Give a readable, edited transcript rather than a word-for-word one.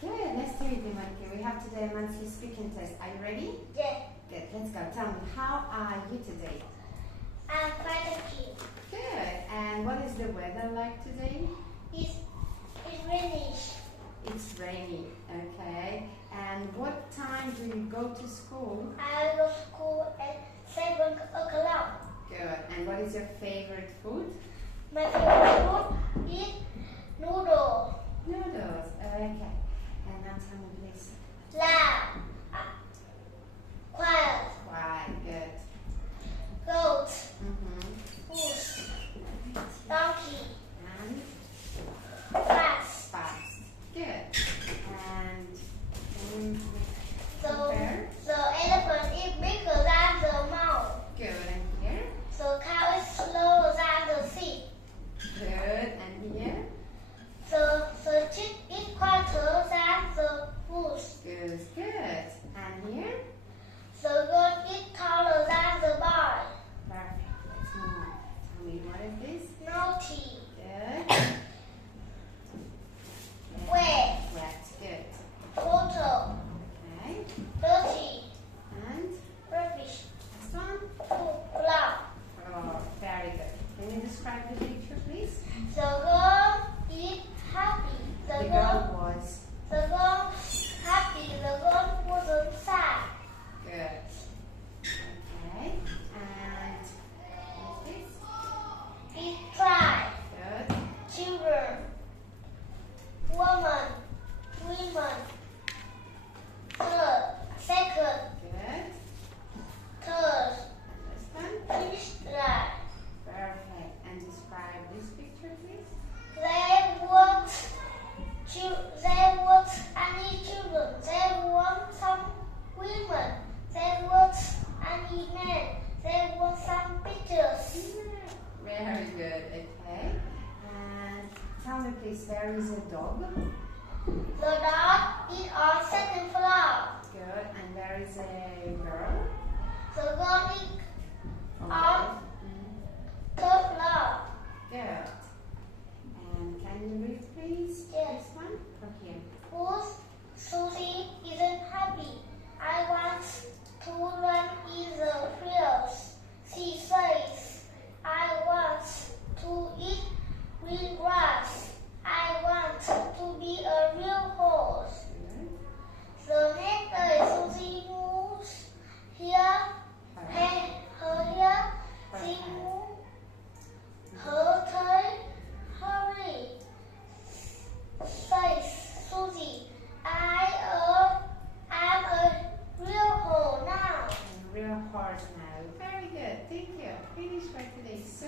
Good, let's do it, Dimitri. We have today a monthly speaking test. Are you ready? Yes, Good, let's go. Tell me, how are you today? I'm quite okay. Good, and what is the weather like today? It's raining. It's rainy, okay. And what time do you go to school? I go to school at 7 o'clock. Good, and what is your favorite food? My favorite food is noodle, Noodles, okay. And now tell me, please. lamb, quail, Why? Good. goat, Mm-hmm. goose, donkey, And fox. fast. Good. And can you So compare? the elephant is bigger than the mouse. Good, and here? The cow is slower than the sheep. Good, and here? The chick is quieter than the goose. Good, good. And here? The goat is taller than the boy. Perfect. Let's move on. Tell me, what is this? Naughty, Good. wet, Wet. Good. photo, Okay. dirty, And rubbish, next one? blood. Oh, very good. Can you describe the picture, please? The girl is happy. The girl was The girl happy. The girl wasn't sad. good. Okay. And what's this? It tried. Good. Children, woman, women. Third, second, Good. third, And this one? finished right. Perfect. And describe this picture, please. They want any children. They want some women. They want any men. They want some pictures. Very good. Okay. And tell me, please, where is a dog? The dog is on second floor. Good. And where is a girl? The girl is Okay. on Mm, third floor. good. And can you read, please? Yes. This one from here. Whose Susie isn't happy. I want to run in the fields. She says, I want to eat green grass. I want to be a real horse. Good. The next day Susie moves here, her here. She moves her tail. Hurry, says Susie. I'm a real horse now. And real horse now. Very good. Thank you. Finish for today. So